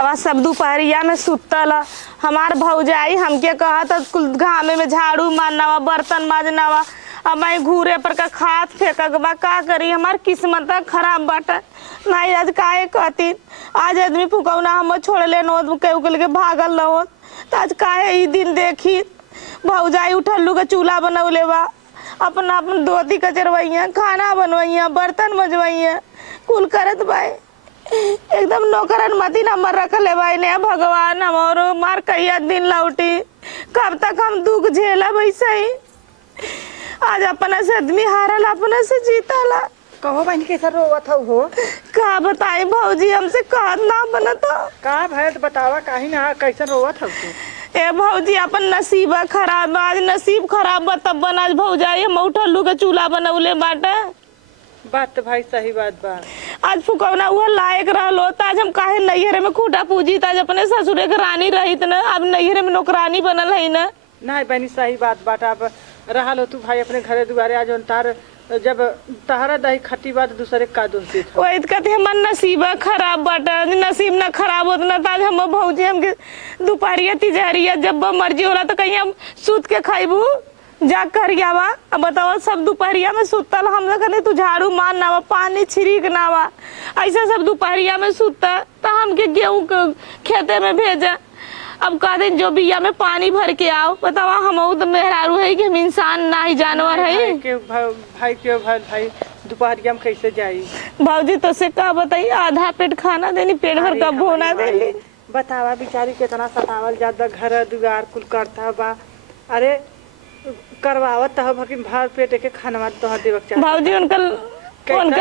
सब दोपहरिया में सुतल हमार भौजाई हमके कहत कुल घामे में झाड़ू मारना बर्तन माजना अब मैं घूरे पर का खाद फेंक बा का करी हमार किस्मत खराब बाटे नहीं आज काहे कहती आज आदमी फुकौना हम छोड़ ले के भागल रहो तो आज काहे ही दिन देखी भौजाई उठल्लू के चूल्हा बनौले बा अपना अपन धोती कचरवैया खाना बनवैया बर्तन मजवैया कुल करत बाई एकदम नौकरन मती नंबर रखले भाई ने भगवान हमारो मार कहिया दिन लौटी कब तक हम दुख झेला वैसे ही आज अपना से आदमी हारल अपना से जीतला कहो बहन कैसा रोवत हो का बताई भौजी हमसे कहत ना बनत का भैया तो बतावा काहे ना कैसा रोवत हो तू ए भौजी अपन नसीब खराब आज नसीब खराब बा तब बन आज भौजाई हम उठल्लू के चूल्हा बनौले बाटे बात तो भाई सही बात बा आज फुकौना वो लायक रहलो आज हम काहे नैहरे में खूटा पूजी आज अपने ससुरे के रानी रही न अब नैहरे में नौकरानी बनल है न नहीं बहनी सही बात बाटा अब रहा लो तू भाई अपने घरे दुआरे आज तार जब तहरा दही खट्टी बात दूसरे का दोष देत वो कहते हमर नसीब खराब बाटा नसीब ना खराब होत ना आज हम भौजी हमके दोपहरिया तिजहरिया जब मर्जी होला तो कहीं हम सूत के खाइबू जा कर बा अब बताओ सब दोपहरिया में सुतल हम कहते तू झाड़ू मार ना बा पानी छिड़क ना बा ऐसा सब दोपहरिया में सुतता तो हमके गेहूं के खेते में भेजा अब कह दिन जो बिया में पानी भर के आओ बतावा हम तो मेहरारू है कि हम इंसान ना ही जानवर है भाई दोपहरिया में कैसे जाई भौजी तो से का बताई आधा पेट खाना देनी पेट भर का भोना देली बतावा बेचारी कितना सतावल ज्यादा घर दुआर कुल करता बा अरे करवावत हो भकिन भर पेट के खाना तो देवक भौजी उनका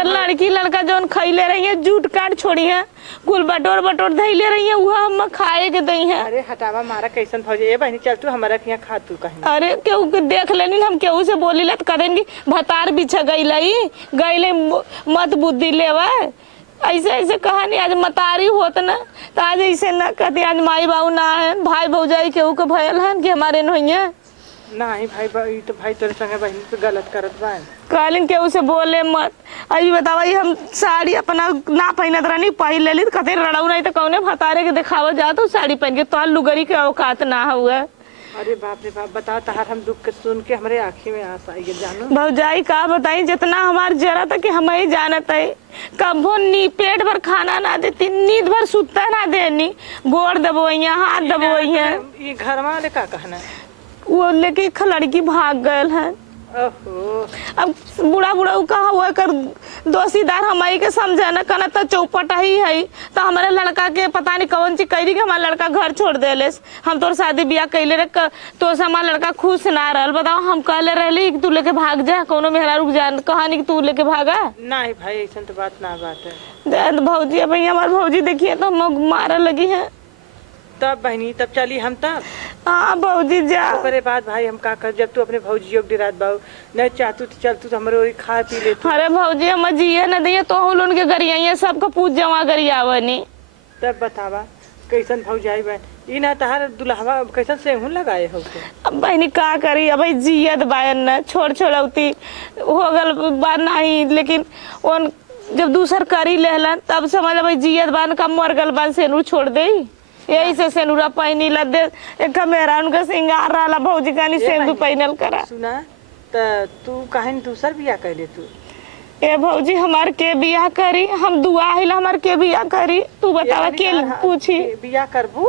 लड़की लड़का जो खैले रही है जूट काट छोड़ी है कुल बटोर बटोर धैले रही है वह हम खाए के दई है अरे हटावा मारा कैसन भौजी ए बहनी चल तू हमारा यहाँ खा तू कहीं अरे केहू के देख लेनी हम केहू से बोली ला तो कदें की भतार बिछा गईले मत बुद्धि लेवा ऐसे ऐसे कहानी आज मतारी होत ना तो आज ऐसे ना कहती आज माई बाबू ना है भाई भौजाई केहू के भयल है कि हमारे नहीं नहीं भाई तो भाई तेरे संगे बहन पे गलत करत बा कहलिन के उसे बोले मत अभी बतावा हम साड़ी अपना ना पहनत रहनी पहन लेली तो कहते रड़ऊ नहीं तो कौने भतारे के दिखावा जा तो साड़ी पहन के तो लुगरी के औकात ना हुआ अरे बाप रे बाप बताओ तहार हम दुख के सुन के हमारे आँखी में आंसू आई जानो भौजाई का बताई जितना हमार जरा था कि हम ही जानत है कबो नी पेट भर खाना ना देती नींद भर सुता ना देनी गोड़ दबोइया हाथ दबोइया ये घर वाले का कहना वो लेके लड़की भाग गए हैं अब बुढ़ा बुढ़ा कहा हुआ कर दोषीदार हमारी के समझे न कहना तो चौपट ही है तो हमारे लड़का के पता नहीं कौन चीज कैली कि हमारा लड़का घर छोड़ दे हम तोर शादी ब्याह कैले रे तो हमारा लड़का खुश ना रहा बताओ हम कहले रही कि तू लेके भाग जा कोनो मेहरा रुक जा कहानी कि तू लेके भागा नहीं भाई ऐसा तो बात ना बात है भौजी अब हमारे भौजी देखिए तो हम मारा लगी है तब बहनी तब चली हम तब हाँ भौजी जा ओकरे बाद भाई हम का कर जब तू अपने भौजी योग डिरात बाबू नहीं चाहतू तो चल तू हमारे खा पी ले अरे भौजी हम जिये न दिए तो हम लोन के गरिया सबका पूछ जमा गरियावनी तब बतावा कैसन भौजाई बहन ई ना तहार दुल्हवा कैसन से हुन लगाए हो अब बहनी का करी अब जियत बायन न छोड़ छोड़ौती हो गल बात नहीं लेकिन उन जब दूसर करी लेहलन तब समझ भाई जियत बान का मर गल बान सेनूर छोड़ दे यही से सेनुरा पहनी ला दे एक मेरा उनका सिंगार रहा भौजी कानी सेंदू पहनल करा सुना त तू काहे दूसर बियाह कैले तू ए भौजी हमार के बियाह करी हम दुआ हिला हमार के बियाह करी तू बतावा के पूछी बियाह करबू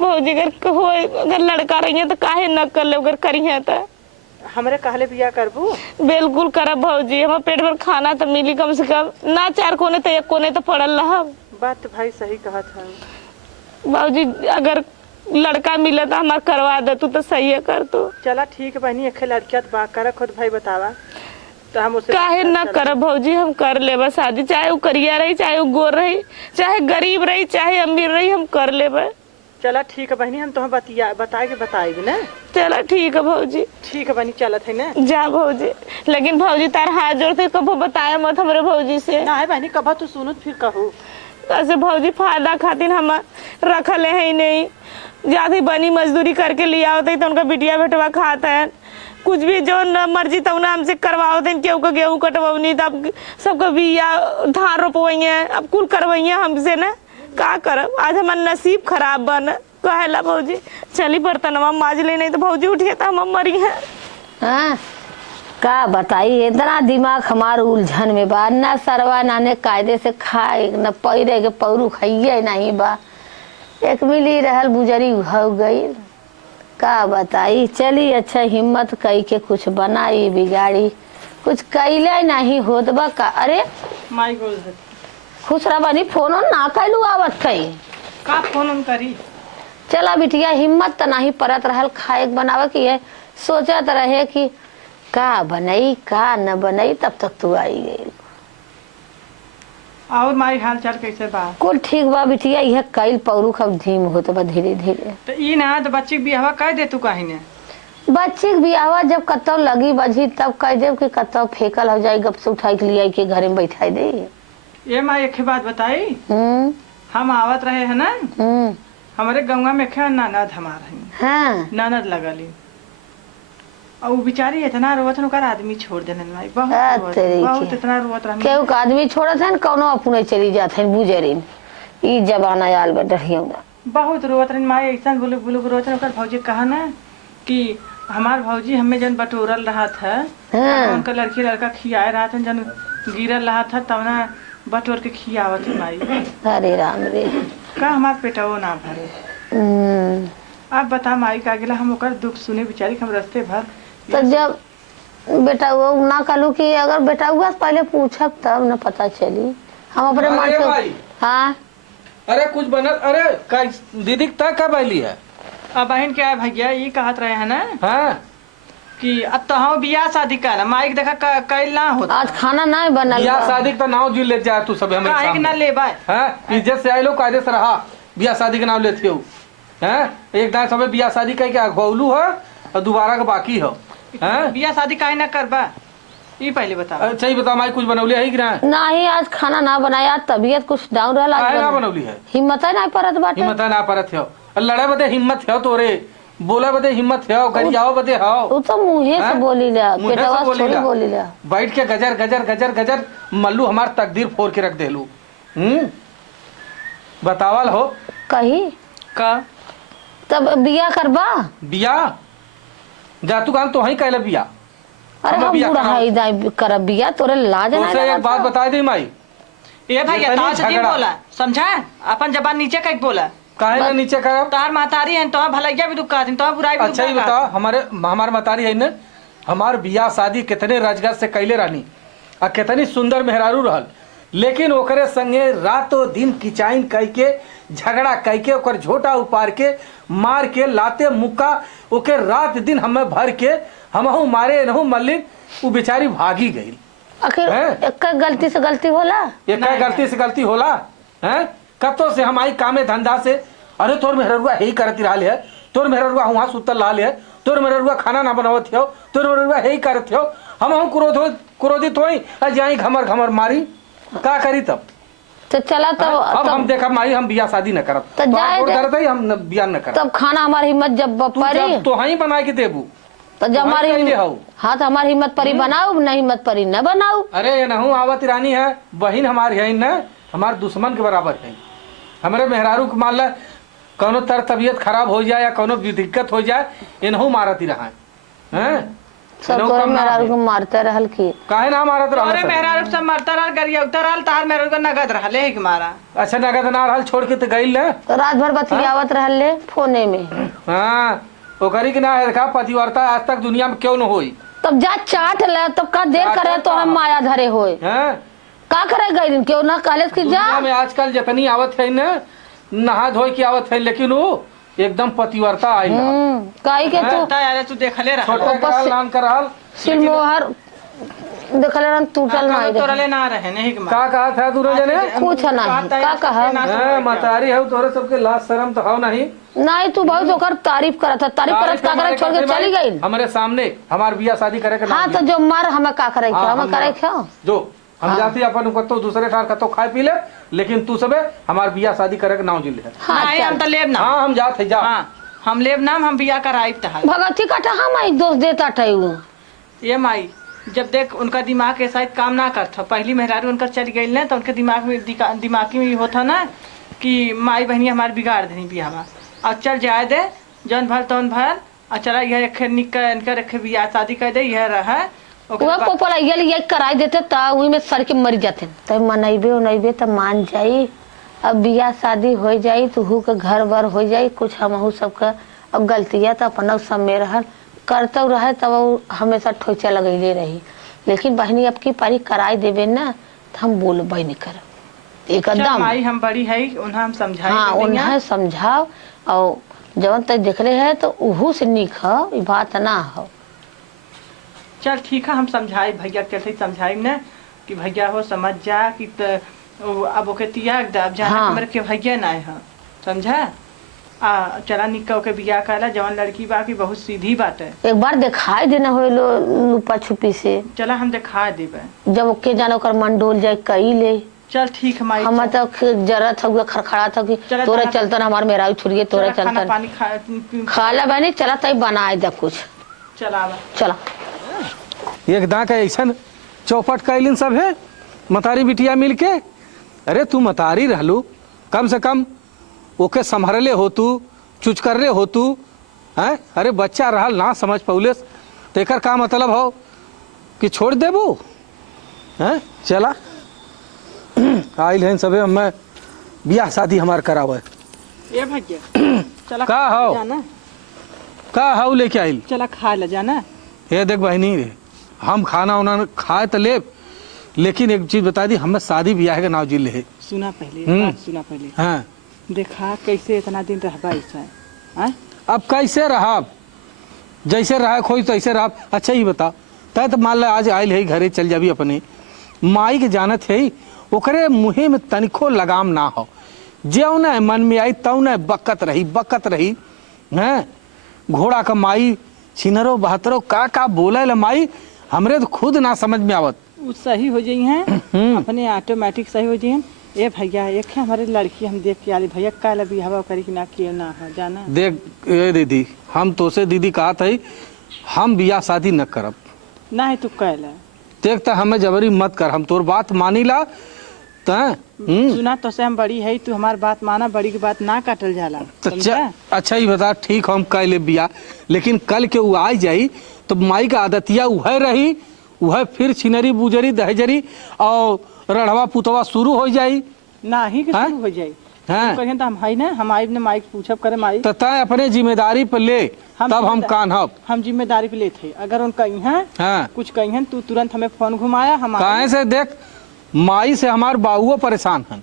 भौजी अगर लड़का रही तो काहे न कर ले अगर करी है तो हमरे कहले बियाह करबू बिल्कुल करब भौजी हमार पेट भर खाना तो मिली कम से कम ना चार कोने तो एक कोने तो पड़ल रहा बात भाई सही कहत है बाबूजी अगर लड़का मिले तो हमार करवा दे तू तो सही है कर तू चला ठीक है बहनी एक लड़किया बा कर खुद भाई बतावा तो हम उसे काहे ना कर भौजी हम कर लेबा शादी चाहे वो करिया रही चाहे वो गोर रही चाहे गरीब रही चाहे अमीर रही हम कर लेबा चला ठीक है बहनी हम तो बताएगी ना चला ठीक है भौजी ठीक है बहनी चलत है ना जा भौजी लेकिन भौजी तार हाथ जोड़ते कबो बताया मत हमरे भौजी से ना है बहनी कब तू सुनो फिर कहू ऐसे भौजी फायदा खातिर हम रखले है नहीं ज्यादा बनी मजदूरी करके लिया होते तो उनका बिटिया बेटवा खाता है कुछ भी जो न मर्जी तो उन्हें हमसे करवाओ थे केहू का गेहूँ कटवनी तब सबका बिया धान रोपवैया अब कुल करवैया हमसे ना का करब आज हमार नसीब खराब बन कहेला भौजी चली बर्तनवा माज ले नहीं तो भौजी उठिए तो हम मरी है। हाँ का बताई इतना दिमाग हमार उलझन में बा ना सरवा नाने कायदे से खाए न पैरे के पौरू खाइए नहीं बा एक मिली रहल बुजरी हो गई का बताई चली अच्छा हिम्मत कई के कुछ बनाई बिगाड़ी कुछ कैले नहीं होत बा का अरे माई गोल खुश रहा बनी फोन ना कैलू आवत कई का फोन करी चला बिटिया हिम्मत तो नहीं परत रहल खाए बनावे की है सोचत रहे कि का बनई का न बनई तब तक तू आई गई। और माई हाल चाल कैसे बा? कुल ठीक बा बिटिया यह कईल पौरू खब धीम होत बा धीरे धीरे। तो ई ना तो बच्ची के बियाह कह दे तू कहीं ने बच्ची के बियाह जब कतौ लगी बजी तब कह देव कि कतौ फेकल हो जाई गप से उठाई के लिए के घरे में बैठाई दे। ये माई एक बात बताई हम आवत रहे है ना हमारे गंगा में खे ननद हमार हाँ ननद लगली और वो बेचारी इतना रोवत ओकर आदमी छोड़ देने माई बहुत इतना रोवत रहन केहू का आदमी छोड़त है कौनो अपने चली जात है बुजरिन ई जमाना आल बढ़िया बहुत रोवत रहन माई ऐसा बुलुक बुलुक रोवत ओकर भौजी कहा ना कि हमार भौजी हमें जन बटोरल रहा था उनका लड़की लड़का खियाए रहा था जन गिरल रहा था तब ना बटोर के खियावत माई। अरे राम रे का हमार पेटवो ना भरे। आप बता माई का गिला हम ओकर दुख सुने बेचारी हम रास्ते भर तो जब बेटा वो ना कहलू कि अगर बेटा हुआ पहले पूछब तब न पता चली हम अपने मन से। हाँ अरे कुछ बनल अरे का दीदी तक कब आईली है? अब बहन क्या है भैया ये कहत रहे हैं ना हाँ कि अब तो हम बियाह शादी कर माइक देखा कैल ना होता आज खाना नहीं बनल बियाह शादी का नाव जी ले जा तू सब हमारे काहे कि ना सामने। लेबा हाँ इज्जत से आए लो कायदे से रहा बियाह शादी का नाम लेते हो हैं एक दान सब बियाह शादी का क्या गौलू है और दोबारा का बाकी हो हैं बियाह शादी काहे ना करबा ये पहले बता। अच्छा ही बता माई कुछ बनौले है कि ना? नहीं आज खाना ना बनाया तबीयत कुछ डाउन रहला काहे ना बनौली है? हिम्मत है ना परत बाटे हिम्मत ना परत हो लड़े बदे हिम्मत हो तोरे बोला बदे हिम्मत हो गरियाओ बदे हो वो तो मुंहे से बोली ले पेटवा से थोड़ी बोली ले बैठ के गजर गजर गजर गजर मल्लू हमार तकदीर फोड़ के रख देलू। बतावल हो कही का तब बिया करबा बिया जा तू काम तो वही कहले बिया। अरे हम बुढ़ाई दाई कर बिया तोरे लाज ना उसे एक बात बता दी माई ये भैया ताज जी बोला समझा अपन जबान नीचे कहीं बोला काहे ना नीचे करब तार मातारी है तो भलैया भी दुख कहती तो बुराई भी अच्छा ही बता हमार मतारी है न हमार बियाह शादी कितने राजगार से कैले रानी आ कितनी सुंदर मेहरारू रहल लेकिन ओकरे संगे रातों दिन किचाइन कह के झगड़ा कह के ओकर झोटा उपार के मार के लाते मुक्का ओके रात दिन हमें भर के हमहू मारे नहू मल्लिक वो बेचारी भागी गई। आखिर एक गलती से गलती होला एक गलती से गलती होला हैं कतो से हम आई कामे धंधा से अरे तोर मेहरुआ यही करती रहा है तोर मेहरुआ वहाँ सुतल रहा है तोर मेहरुआ खाना ना बनावत हो तोर मेहरुआ यही करत हो हम क्रोधित होई जाई घमर घमर मारी का करी तब तो चला तब अब हम देखा मारी हम बियाह शादी न करब तो जाए हम बियाह न करब तब खाना हमारी हिम्मत जब परी तो ही बना के देबू तो जब हमारी हाँ तो हमारी हिम्मत परी बनाओ नहीं हिम्मत परी न बनाओ। अरे नहू आवत रानी है बहन हमारी है न हमारे दुश्मन के बराबर है हमारे मेहरारू के मान ला कोनो तर तबीयत खराब हो जाए या कोनो दिक्कत हो जाए इनहू मारती रहा है सब तोरे मेहरारू को मारते रहल की काहे ना मारत रहल अरे मेहरारू सब मरता रहल गरिया उतर रहल तार मेहरारू को नगद रहल है कि मारा अच्छा नगद ना रहल छोड़ के तो गइल ले तो रात भर बतियावत रहल ले फोने में। हां ओकरी के ना देखा पतिव्रता आज तक दुनिया में क्यों न होई तब जा चाट ले तब का देर करे तो हम माया धरे होए हैं का करे गइल क्यों ना कॉलेज की जा दुनिया में आजकल जितनी आवत है न नहा धोई की आवत है लेकिन वो एकदम पतिव्रता आई काई के तू यार तू देखले रह छोटा कराल नाम कराल सिलमोहर देखले रन टूटल नहीं तोरले ना रहे नहीं कि का कहा था तू ने कुछ नहीं का कहा मतारी है तोरे सबके लाज शर्म तो हो नहीं नहीं तू बहुत ओकर तारीफ करत था तारीफ करत का करे छोड़ के चली गई हमारे सामने हमार बियाह शादी करे के हां तो जो मर हमें का करे हम करे क्यों जो हम जाती अपन को तो दूसरे ठार का तो खाए पी ले लेकिन तू सबे हमार बियाह शादी करे के नाम जिले हां हम तो लेब ना हां हम जात है जा हां हम लेब नाम हम बियाह कराइब त भगती काटा हम आई दोस्त देता ठैऊ ये माई जब देख उनका दिमाग के शायद काम ना करता पहली मेहरारू उनका चल गई ना तो उनके दिमाग में दिमागी में होता ना कि माई बहनी हमारे बिगाड़ देनी बियाहवा। और चल जाए दे जौन भर तौन भर और चला यह एक इनका रखे बियाह शादी कर दे यह रहा वो पोपला ये कराई देते त वही में सर के मर जाते त मनैबे उनैबे त मान जाई। अब बियाह शादी हो जाई तो हु के घर बर हो जाई कुछ हमहू सबका। अब गलतियाँ तो अपना सब में रहल करते रहे तब वो हमेशा ठोचा लगैले रही। लेकिन बहनी अब की पारी कराई देवे ना तो हम बोलबे नहीं करब एकदम। माई हम बड़ी है उन्हें हम समझाई। हाँ उन्हें समझाओ और जवन तक देख रहे है तो उहू से निक है बात ना हो। चल ठीक है हम समझाई भैया कैसे समझाई ना कि भैया हो समझ जा कि अब ओके त्याग दे। अब जाने हाँ। मेरे के भैया ना है समझा। चला निक्का के बियाह कहला जवान लड़की बा की बहुत सीधी बात है। एक बार दिखाई देना हो लुपा छुपी से। चला हम दिखा देबे जब ओके जानो कर मन डोल जाए कई ले। चल ठीक है माई। हम तो जरूरत हो खड़खड़ा था कि तोरे चलतन हमार मेरा छुड़िए तोरे चलतन पानी खाला बहनी चला तई बनाए दे कुछ। चला चला एक दा का ऐसा चौपट कैलिन सब है मतारी बिटिया मिल के। अरे तू मतारी रहलू कम से कम ओके संभरले हो तू चुच करले हो तू हैं। अरे बच्चा रहल ना समझ पौलेस तेकर का मतलब हो कि छोड़ देबू हैं। चला आइल हैं सबे मैं बियाह शादी हमार करावे। ए भैया चला का हो जाना का हाउ लेके आइल। चला खा ले जाना। ये देख बहनी रे हम खाना उना खाए तो ले लेकिन एक चीज बता दी हमें शादी ब्याह के नाव जिल है। सुना पहले बात सुना पहले। हाँ देखा कैसे इतना दिन रहबा ऐसा। अब कैसे रहा जैसे रहा खोई तैसे रहा। अच्छा ही बता तय तो मान ला आज आयल है घरे चल जाबी अपने माई के जानत है ओकरे मुहे में तनिको लगाम ना हो। जो न मन में आई तव न बकत रही हैं। घोड़ा का माई छिनरो बहतरो का बोले ल माई हमरे तो खुद ना समझ में आवत। वो सही हो जाई हैं अपने ऑटोमेटिक सही हो जाई हैं। ए भैया एक है हमारी लड़की हम देख के आली भैया काल भी हवा करी कि ना किए ना हो जाना। देख ए दीदी हम तो से दीदी कहा था हम बियाह शादी न करब ना है तू कहला। देख तो हमें जबरी मत कर हम तोर बात मानी ला सुना तो से हम बड़ी है तू हमार बात माना बड़ी की बात ना काटल जाला। अच्छा ही बता ठीक हम कह ले बिया लेकिन कल के वो आ जाई तो माई का आदतिया वह रही वह फिर छिनरी बुजरी दहजरी और रढ़वा पुतवा शुरू हो जाई ना ही के शुरू हो जाई। हाँ कहिन तो हम है ना हम आई ने माई पूछब करे माई तो तय अपने जिम्मेदारी पर ले तब हम कान्हब। हम जिम्मेदारी पे लेते अगर उन कहीं है हाँ कुछ कहीं है तू तुरंत हमें फोन घुमाया हम कहे से देख माई से हमार बाबुओ परेशान हन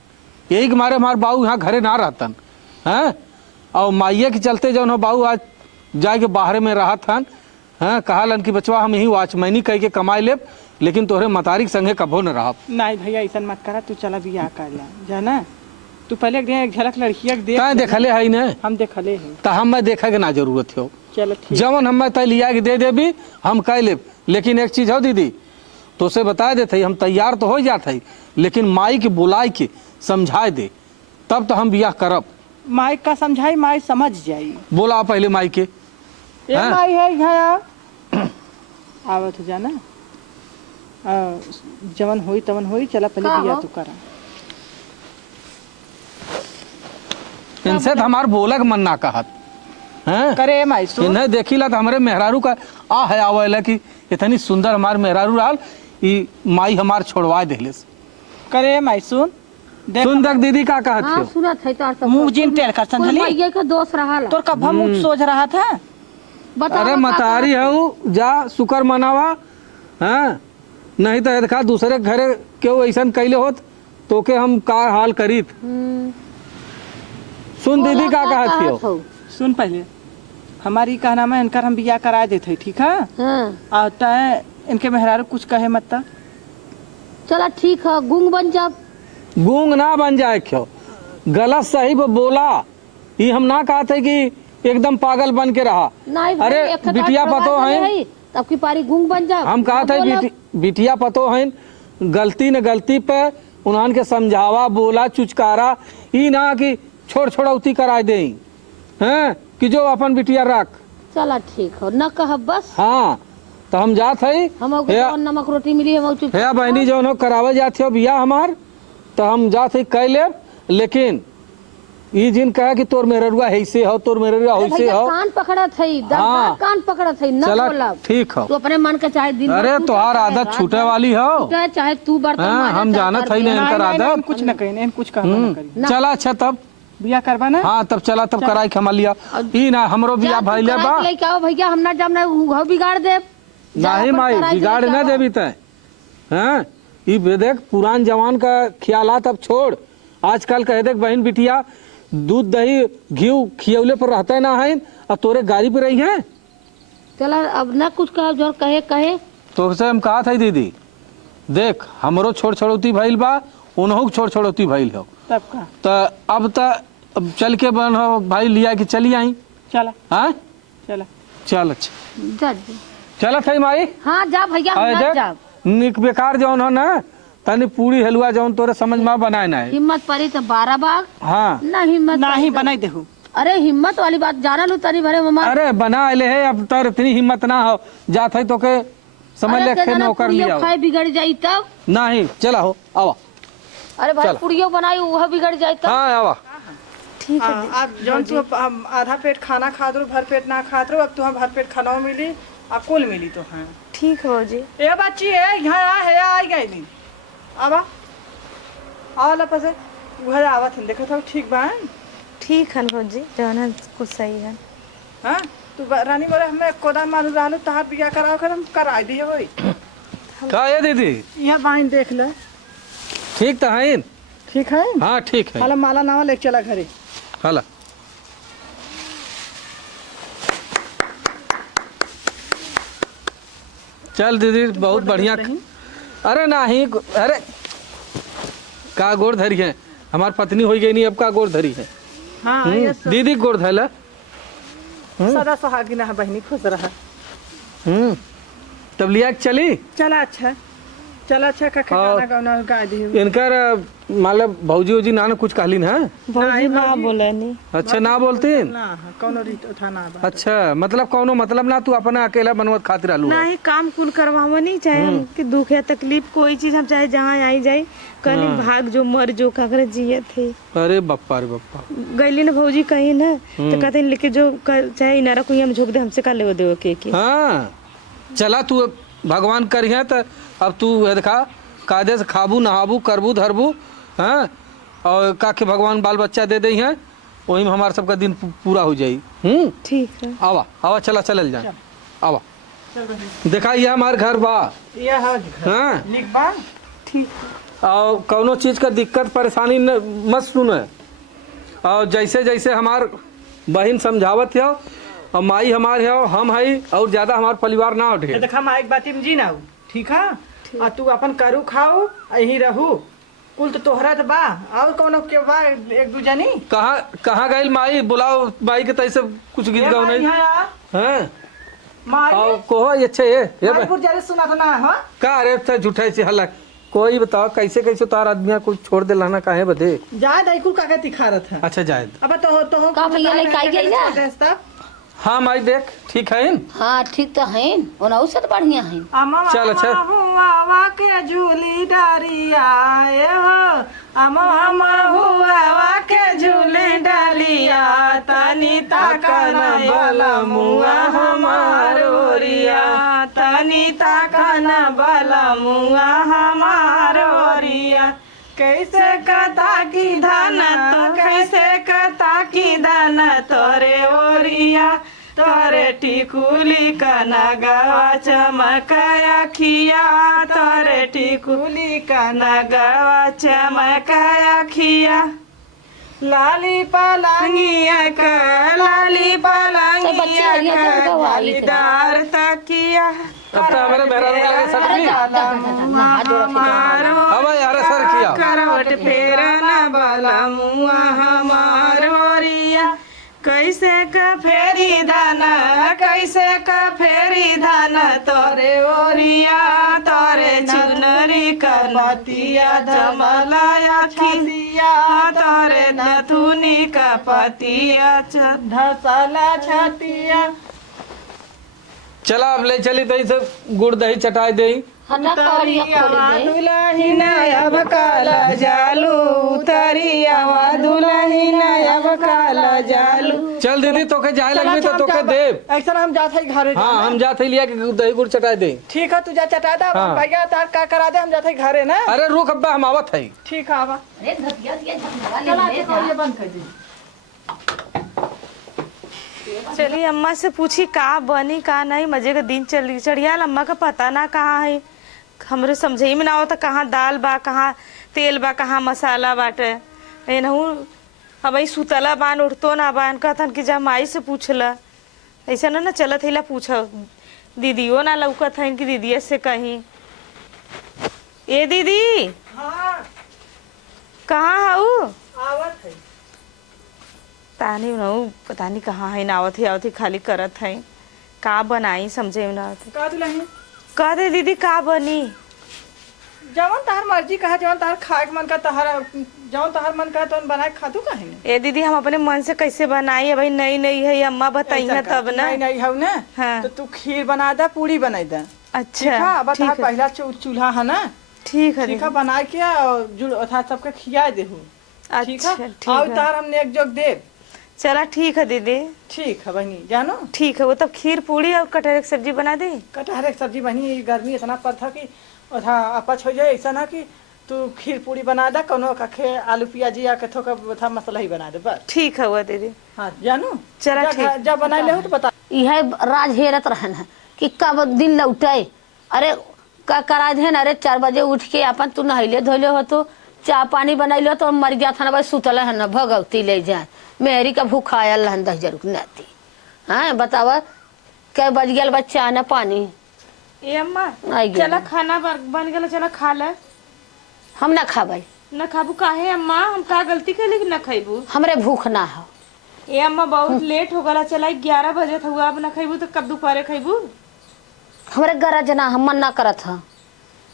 यही के मारे हमार बाबू यहाँ घरे ना रहतन हैं। और माइये के चलते जो है बाबू आज जाए के बाहर में रहत हन। हाँ कहलन कि बचवा हम यही वाचमैनी कह के कमाई लेब लेकिन तोहरे मतारी के संगे कभो न रहब। नहीं भैया ऐसा मत करा तू चला बियाह कर ला जाना। तू पहले एक झलक लड़किया देख तय देखले है न हम देखले हैं तो हमें देखे के ना जरूरत हो। चलो ठीक जवन हमें तय लिया के दे देबी हम कह लेब। लेकिन एक चीज हो दीदी तो से बता देते हम तैयार तो हो जाते लेकिन माई के बुलाए के समझाए दे तब तो हम बियाह करब। माई का समझाई माई समझ जाई। बोला पहले माई के ए माई है यहाँ आवत जाना जवन होई तवन होई चला पहले बियाह तू करा। इनसे तो हमार बोलक मन ना कहत हैं करे माई सुन इन्हें देखिला तो हमारे मेहरारू का आ है आवेला कि इतनी सुंदर हमार मेहरारू रहल ई माई हमार छोड़वा देलेस। करे माई सुन सुन देख दीदी का कहत हाँ हो सुनत है तो सब मुंह जिन टेल कर संभली ये का दोस्त रहा तोर का मुंह सोच रहा था। अरे मतारी है जा शुक्र मनावा हाँ नहीं तो देखा दूसरे घरे क्यों ऐसा कैले होत तो के हम का हाल करीत। सुन दीदी का कहत हो सुन पहले हमारी कहना में इनकर हम बियाह करा देते ठीक है। और तय इनके मेहरारू कुछ कहे मत चला ठीक है गूंग बन जा। गूंग ना बन जाए क्यों गलत सही बोला ये हम ना कहते कि एकदम पागल बन के रहा। अरे बिटिया पतो है तब की पारी गूंग बन जा। हम कहा था बिटिया पतो है गलती न गलती पे उन्हान के समझावा बोला चुचकारा ई ना कि छोड़ छोड़ौती करा दे हैं कि जो अपन बिटिया रख। चला ठीक हो न कह बस। हाँ तो हम जात है नमक रोटी मिली है बहनी जो करावे जाते हो बिया हमार तो हम जात है कह ले लेकिन ई जिन कहा कि तोर मेहरुआ ऐसे हो, तोर मेहरुआ अरे वैसे भैया हो। कान पकड़त है, हाँ। कान पकड़त है, न चला बोला ठीक हो। तू अपने मन के चाहे दिन अरे तोहार आदत छूटे वाली हो। चाहे तू बर्तन हाँ, मांजे, हम चाहे जानत कर है दिया। ना इनकर आदत। कुछ न कहीं कुछ कहबा ना करी। चला अच्छा तब। बिया करबा ना। हाँ तब चला, तब कराई खमा लिया। ई ना हमरो बिया जा तू भइले कराई बा। के लेके आओ भैया, हम ना जब ना घर बिगाड़ दे। नहीं माई बिगाड़ ना देवी तय। हाँ ई देख पुरान जवान का ख्यालात अब छोड़। आजकल कह देख बहन बिटिया दूध दही घी खियौले पर रहता ना है, और तोरे गाड़ी पे रही है। चला अब ना कुछ कहो, जो कहे कहे। तो से हम कहा था दीदी, देख हमरो छोड़ छोड़ौती भइल बा, उन्हों छोड़ छोड़ौती भइल हो। तब का तो अब चल के बन हो भाई लिया कि चली आई। चला हाँ चला। चल अच्छा जा चला था माई। हाँ जा भैया, हम ना जा। निक बेकार जौन हो ना तनी पूरी हलवा जौन तोरे समझ में बनाए ना है। हिम्मत पड़ी तो 12 बाग हाँ ना, हिम्मत नहीं पड़ी तो- बनाई देहू। अरे हिम्मत वाली बात जाना लू तनी भरे ममा। अरे बना ले है, अब तर इतनी हिम्मत ना हो जात है तो के समझ ले के नौकर लिया खाए बिगड़ जाई तब। नहीं चला हो आवा। अरे भाई चल। पुड़ियो बनाई वह बिगड़ जाई तब। हाँ आवा। ठीक है अब जौन तू आधा पेट खाना खा दो, भर पेट ना खा दो, अब तुम भर पेट खाना मिली अब कुल मिली तो। हाँ ठीक है भौजी। ए बच्ची है यहाँ है आ गई आवा आवला पसे घर आवत है, देखो तो ठीक बा। ठीक है भौजी, जौन है कुछ सही है। हाँ तू रानी बोले हमें कोदा मालूम रहलो तहार बिया कराओ कर हम करा दिए होई। का है दीदी? यह बाइन देख ले। ठीक तो है। ठीक है। हाँ ठीक है। हाला माला नावा लेके चला घरे। हाला चल दीदी बहुत बढ़िया। अरे नहीं अरे का गोड़ धरी है, हमार पत्नी हो गई नहीं अब का गोड़ धरी है। हाँ ये दीदी गोड़ धैला। सदा सुहागिना है बहनी, खुश रहा। तब लिया के चली। चला अच्छा चला अच्छा का और- खाना गाना गा दी। इनकर मतलब भौजी उजी ना कुछ कहलिन है। भौजी ना बोले नहीं। अच्छा ना बोलतीन। ना कौनो रीत उठाना बा। अच्छा मतलब कौनो मतलब ना, तू अपना अकेला बनवत खातिर आलू है। नहीं काम कुल करवावा नहीं चाहे हम कि दुख या तकलीफ कोई चीज हम चाहे जहाँ आई जाए कहीं भाग जो मर जो काकर जिये थे। अरे बप्पा रे बप्पा। गईली ना भौजी कहीं ना तो कहते लेके जो चाहे इनारा कोई हम झोंक दे, हमसे का ले दे के। हाँ चला तू भगवान करिए तो अब तू देखा कायदे से खाबू नहाबू करबू धरबू। हाँ और का के भगवान बाल बच्चा दे दे हैं, वही में हमारा सबका दिन पूरा हो जाई। ठीक है। आवा आवा चला चलल जाए आवा। देखा ये हमार घर बा। ये है हाँ निक बा। ठीक और कौनो चीज का दिक्कत परेशानी न मत सुने। और जैसे जैसे हमार बहन समझावत हो और माई हमारे हो हम है और ज्यादा हमार परिवार ना ये उठे। देखा माइक बाती में जी ना हो, ठीक है। और तू अपन करू खाओ यही रहू कुल तो तोहरा तो बा और कौनो के बा एक दू जनी। कहाँ गई माई? बुलाओ माई के तैसे कुछ गीत गाओ नहीं। हाँ माई और कोहो ये अच्छे ये माईपुर जारे सुना था ना। हाँ का अरे था झूठे से हल्ला। कोई बताओ कैसे कैसे तार आदमी कुछ छोड़ दे लाना काहे बदे। जा दाई कुल काका तिखारत है। अच्छा जाए। अब तो का भैया लेके आई गई ना? हाँ माई देख ठीक है। हाँ ठीक तो है, ओना उससे तो बढ़िया है। चल, अच्छा। हुआ के झूली डारिया हो अमा हुआ के झूली डालिया तनी ताकन बला मुआ हमार ओरिया तनी ताकन बला मुआ हमार ओरिया। कैसे कथा की धन तो कैसे कथा की धन तोरे ओरिया तोरे टिकुली कना गवा चमकाया खिया तोरे टिकुली कना गवा चमकाया खिया। लाली पलंगिया का लाली पलंगिया का लालीदार तकिया। अब तो हमारे मेहरारू के लगे सट अरे भी। जा, जा, जा, जा, नहा धो रखी जा। अब यार सर किया। करवट फेरना बला मुआ हमार ओरिया कैसे का फेरी दाना कैसे का फेरी दाना तोरे ओरिया तोरे चुनरी कपतिया धमलाया खिलिया तोरे नथुनी कपतिया धसला छतिया। चला अब ले चली तई से गुड़ दही चटाई दे हना करिया खोली दे दुल्हन अब काला जालू उतरियावा दुल्हन अब काला जालू। चल दीदी तोके जाए लगबी तो तोके देब। ऐसा हम जात है घरे। हाँ हम जाते लिया कि दही गुड़ चटाए दे। ठीक है, तुझा चटा दा हाँ। भैया तार का करा दे, हम जाते हैं घरे ना। अरे रुक अब्बा हम आवत है। ठीक है आवा। अरे धतिया दिया झगड़ा चला ले के करिए बंद कर दी। चलिए अम्मा से पूछी का बनी का नहीं, मजे का दिन चढ़ियाल अम्मा का पता ना कहाँ है, हमरे समझे में ना होता कहाँ दाल बा कहाँ तेल बा कहाँ मसाला बाटे। एनहू अब सुतला बान उठतो ना बान कहतन कि जा माई से पूछला, ऐसा ना चलत हिला पूछो दीदियो ना लौकत है कि दीदिया से कहीं। ए दीदी हाँ कहाँ हऊ? आवत है। तानी नहू पता नहीं कहाँ है, नावत ही आवत ही खाली करत है, का बनाई समझे में ना आवत। का दुल्हन कह दे दीदी का बनी? जवन तार मर्जी कहा, जवन तार खाए के मन का तहरा, जवन तार मन का तो बनाए खातू काहे ने। ए दीदी हम अपने मन से कैसे बनाई है भाई, नई नई है अम्मा बताइए तब ना। नहीं नहीं हऊ ना। हाँ। तो तू खीर बना दा, पूरी बनाई दा। ठीक है, अच्छा अब तार ठीक है पहला चूल्हा है ना। ठीक है ठीक है, दीदी। बना के और जुड़ था सबके खिया देहू। ठीक अच्छा है, ठीक और है तार हमने एक जोग दे। चला ठीक है दीदी। ठीक है बहनी, जानो ठीक है वो तब खीर पूड़ी और कटहल की सब्जी बना दे। कटहर की सब्जी बनी, गर्मी इतना पड़ था कि था अपच हो जाए, ऐसा ना कि तू खीर पूरी बना दा, कोनो कखे आलू प्याजी या कथो का था मसाला ही बना दे बस। ठीक है वो दीदी। हाँ जानू। चला जा- ठीक। जा बना ले तो बता। यह राज हेरत रहन है कि कब दिन लौटे। अरे का करा दे ना, अरे 4 बजे उठ के अपन तू नहले धोले हो तो चाय पानी बनैलो तो मर गया था ना भाई, सुतल है ना भगवती ले जाए मेहरी का भूख आयल रहन 10 जरूर नाती। हाँ बतावा कै बज गया बा चाय ना पानी ए अम्मा आई गया। चला खाना बन गया, चला खा ले। हम ना खाबै, न खाबू काहे अम्मा, हम का गलती कैले कि न खैबू? हमरे भूख ना हो। ए अम्मा बहुत लेट हो गला, चला 11 बजे था, अब न खैबू तो कब दोपहरे खैबू? हमरे गरज ना, हम मन ना करत ह।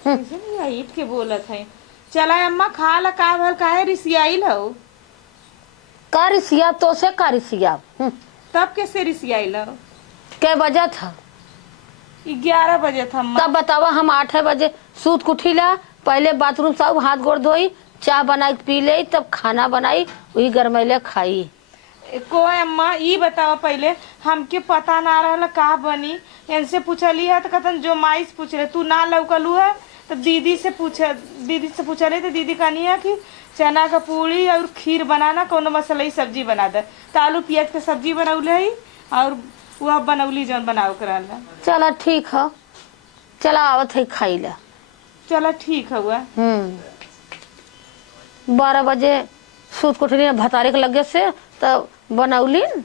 ऐसे नहीं आई ईट के बोलत है। चला अम्मा खा ला, का भल काहे रिसियाइल हो? का रिसिया तो से का रिसिया तब कैसे रिसियाइल हो? कै बजे था? 11 बजे था अम्मा। तब बतावा हम 8 बजे सूत कुठीला, पहले बाथरूम सब हाथ गोड़ धोई, चाय बनाई पी ले, तब खाना बनाई वही गरमैले खाई। को अम्मा ई बतावा पहले, हमके पता ना रहला का बनी, इनसे पूछली है तो कहतन जो माई से पूछ ले, तू ना लौकलू है तो दीदी से पूछले तो दीदी कहनी है कि चना का पूरी और खीर बनाना, कोनो मसाला सब्जी बना दे, तो आलू प्याज के सब्जी बनौले है और वह बनौली जौन बनाओ करा। चला ठीक है, चला आवत है खाई ला। चला ठीक है हुआ। 12 बजे सूत कुठली भतारे के लगे से तब बनौलीन।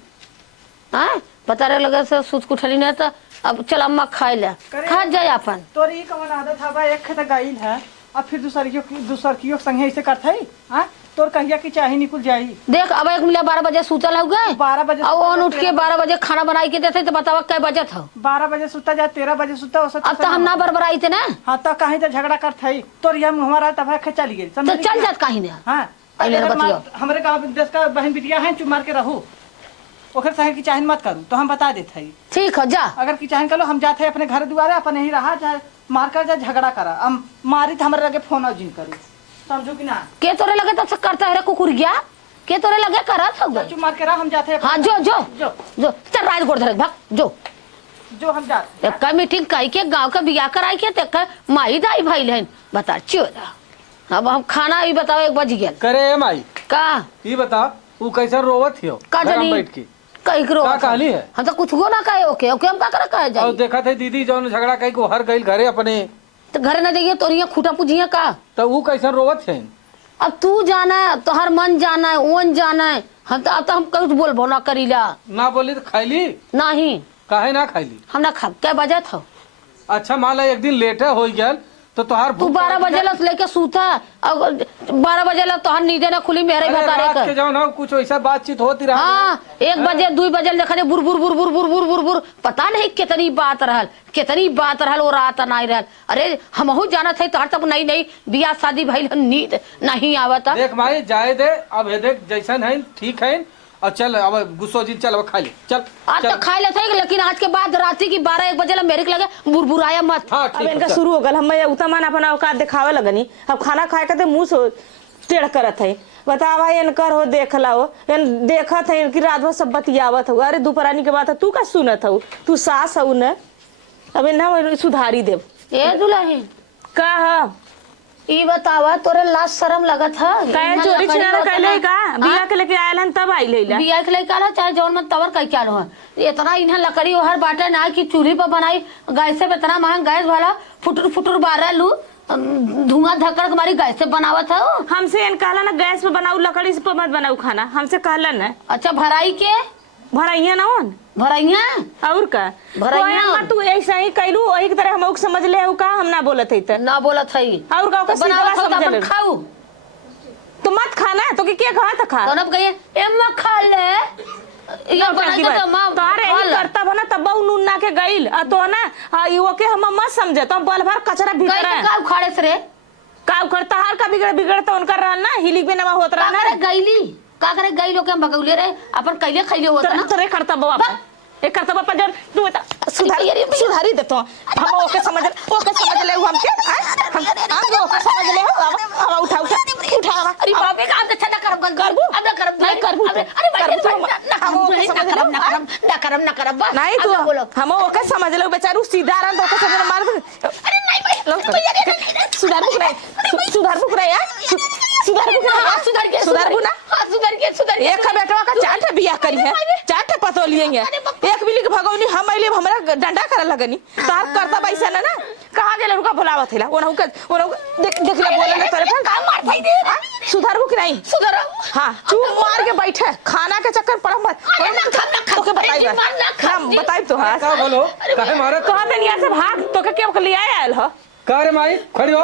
हाँ भतारे लगे से सूत कुठली ने तो अब चल अम्मा खाई ला, खा जाए अपन। तोर ई कवन आदत है बा, एक खेत गईल है अब फिर दूसर संगे ऐसे करते है। हाँ तोर कहिया की चाहे निकुल जाई। देख अब एक मिला 12 बजे सूतल हो गए, 12 बजे और ओन उठ के 12 बजे खाना बनाई के देते तो बतावा कै बजे था? 12 बजे सुता जा, 13 बजे सुता हो सकता। अब तो हम ना बरबराई थे ना, हाँ तो कहीं तो झगड़ा करते है, तोर ये हमारा तब है चली गई। तो चल जात कहीं ना। हाँ अइले ना बतियो। हमारे गाँव देश का बहन बिटिया है, चुप मार के रहू, ओखर संगे की चाहन मत करूँ तो हम बता देते है। ठीक है जा। अगर की चाहन करो हम जाते हैं अपने घर दुआरे, अपन यही रहा चाहे मार कर जाए झगड़ा करा, हम मारी तो हमारे लगे फोन जिन करू, समझो कि ना। के तोरे लगे तो करता है रे कुकुर गया, के तोरे लगे करा था। चुप मार के रहा, हम जाते हैं। हाँ जो जो जो जो चल राज गोड़ धरे भाग जो। जो हम जाते का मीटिंग कही के गांव का बिया कराई के तेक माई दाई भाई लहन बता चोदा। अब हम खाना भी बताओ 1 बज गया करे माई का ये बता वो कैसा रोवत हियो का घर में जनी बैठ के कही करो का कहली है? हम तो कुछ हो ना कहे ओके ओके हम का करे कहे और जाई देखा थे दीदी जौन झगड़ा कई को हर गई घरे अपने, तो घर ना जाइए तोरिया खूटा पूजिया का। तो वो कैसा रोवत है? अब तू जाना है तो हर मन जाना है ओन जाना है, हम तो अब तो हम कुछ बोलबो ना करीला ना बोली तो खाईली नहीं, काहे ना खाईली? हम ना खा कै बजे था? अच्छा मान ला एक दिन लेटे हो गया तो तुहार तू 12 बजे लत लेके सूता, अब 12 बजे लत तोहर नींदे ना खुली मेरे बता रात के रे। जाओ ना कुछ ऐसा बातचीत होती रहा। हाँ 1 बजे 2 बजे देखा बुर बुर बुर बुर बुर बुर बुर बुर पता नहीं कितनी बात रहल वो रात नहीं रहल। अरे हमहू जाना थे तोहर तब नहीं नहीं बियाह शादी भइल नींद नहीं आवता। देख माई जाए दे, अब ये देख जैसन है ठीक है, और चल अब गुस्सो जी चल अब खा ले चल आज चल। तक खाए ले थे लेकिन आज के बाद रात्रि की 12-1 बजे ला मेरे के लगे बुरबुराया मत। हाँ अब ठीक इनका है शुरू हो गल हम उतमान अपना औकात दिखावे लगनी। अब खाना खाए के मुंह से टेढ़ करत है। बता भाई इनकर हो देखला हो इन देखत है कि रात भर सब बतियावत हो। अरे दोपहरानी के बात तू का सुनत हो? तू सास हो न। अब ना सुधारी देव ए दुल्हन का ई बतावा तोरे लाज शरम लगत है? काहे चोरी छिनारा कैले का बिया के लेके आयल हन तब आई लेला। बिया के लेके आला चाहे जौन मत तवर कई क्या हो इतना इन्हें लकड़ी हर बाटे ना कि चूल्ही पर बनाई गैस से इतना महंग गैस वाला फुटुर फुटुर बारह लू धुआं धक्कड़ हमारी गैस से बनावत है। हमसे इन कहला ना गैस पे बनाऊ लकड़ी से मत बनाऊ खाना हमसे कहला ना। अच्छा भराई के भराइया ना होन भराइया और का भराइया ओए तू ऐसा ही कैलू वही की तरह हम समझ ले का हम ना बोलत है त ना बोलत है और का बनावत हो समझ अपन ले खाऊ तो मत खाना तो के खा त खा तब कहिए एम्मा खा ले ये बनाई तो मां तारे ही करता बना तब नून ना के गइल आ तो ना यो के हम मत समझे तो बल भर कचरा भीतर है का उखाड़े से रे का करता हर का बिगड़ तो उनका रहन ना हिलिक में नवा होत रहन का करे गईली का करे गई लोग हम भगौले रे अपन कैले खैले होता ना तरे करता बाबा एक करता बाबा जर तू बता सुधारी देतो हम ओके समझ ले हम के हम ओके समझ ले अब उठा अरे बाबे का हम अच्छा ना करब करबू अब ना करब नहीं करबू अरे हम ओके समझ ले ना करब बस नहीं तू हम ओके समझ ले बेचारू सीधा रन तो ओके समझ मार अरे नहीं सुधार बुक रे यार सुधार बुना सुधर एक बेटवा का चार बियाह करी है चार पतो लिएंगे एक मिली के भगवनी हम आइले हमरा डंडा करे लगनी तार करता पैसा ना कहां गेले रुका बुलावत हिला ओनहु देख ले बोले तेरे पर का मार भाई दे सुधारबू कि नहीं सुधर हां तू मार के बैठे खाना के चक्कर पड़ मत तो के बताइबा हम बताइब तो हां का बोलो काहे मारे कहां पे निया से भाग तो के लिए आयल हो का रे माई खड़ी हो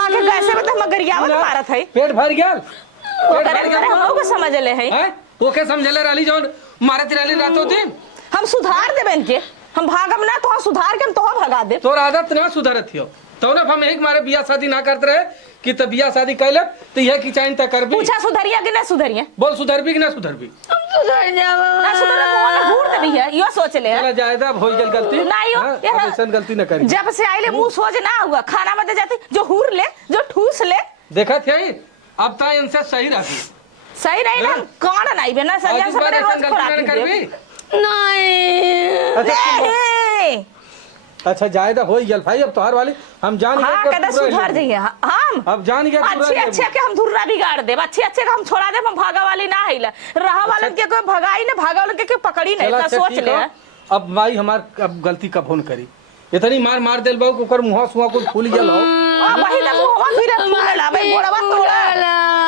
आके कैसे बता मगरियावत मारत है पेट भर गया हम को समझ ले है हैं ओके समझले राली जौन मारत राली रातों दिन हम सुधार देबे इनके हम भागम ना तो सुधार के हम तो भगा दे तोर आदत ना सुधरत हो तो ना हम एक मारे बियाह शादी ना करते रहे कि त बियाह शादी कैले तो यह की चाइन त करबी पूछा सुधरिया कि ना सुधरिया बोल सुधरबी कि ना सुधरबी सुधर जाओ ना सुधर तो घूर दे भैया यो सोच ले चला जायदा हो गल गलती नहीं हो, हाँ, ये अब ऐसन गलती न करी जब से आइले मुंह सोच ना हुआ खाना मत जाती जो हुर ले जो ठूस ले देखा थे अब ता इनसे सही रहती सही नहीं ना कौन नहीं बेना संजय सब ने रोज खोराक करबी नहीं नहीं अच्छा जायदा हो गल भाई अब तोहार वाली हम जान हां कदा सुधर जाइए हम अब जान गया अच्छे के हम धुर्रा बिगाड़ दे अच्छे के हम छोड़ा दे हम भागा वाली ना आइला रहा वालन के कोई भगाई ना भागा वालन के पकड़ी नहीं ना सोच ले अब भाई हमार अब गलती कब होन करी इतनी मार देल बाऊ ओकर मुंह सुआ को फूल गेल हो आ वही ना मुंहवा फिर फूलला भाई गोड़वा तोड़ला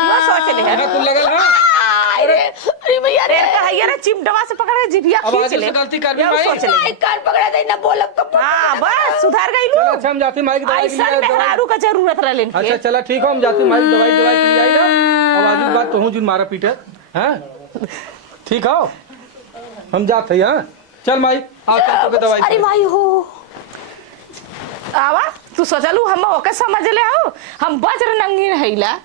यो सोच ले है तू लगल हां अरे भैया अरे कहिए रे चिमटवा से पकड़े जिभिया अब खींच आज ले से गलती करबी यो भाई सोच ले नहीं कान पकड़ा दे ना बोलब कब हां बस सुधार गई चलो लू अच्छा हम जाते माइक दवाई के ऐसा लिए मेहरारू का जरूरत रहले इनके अच्छा चला ठीक है हम जाते माइक दवाई के लिए आई ना अब आज की बात तो हूं जुन मारा पीटे हैं ठीक हो हम जाते हैं हां चल माई आ तो के दवाई अरे भाई हो आवा तू सोचलू हम ओके समझ ले हो हम वज्र नंगी हईला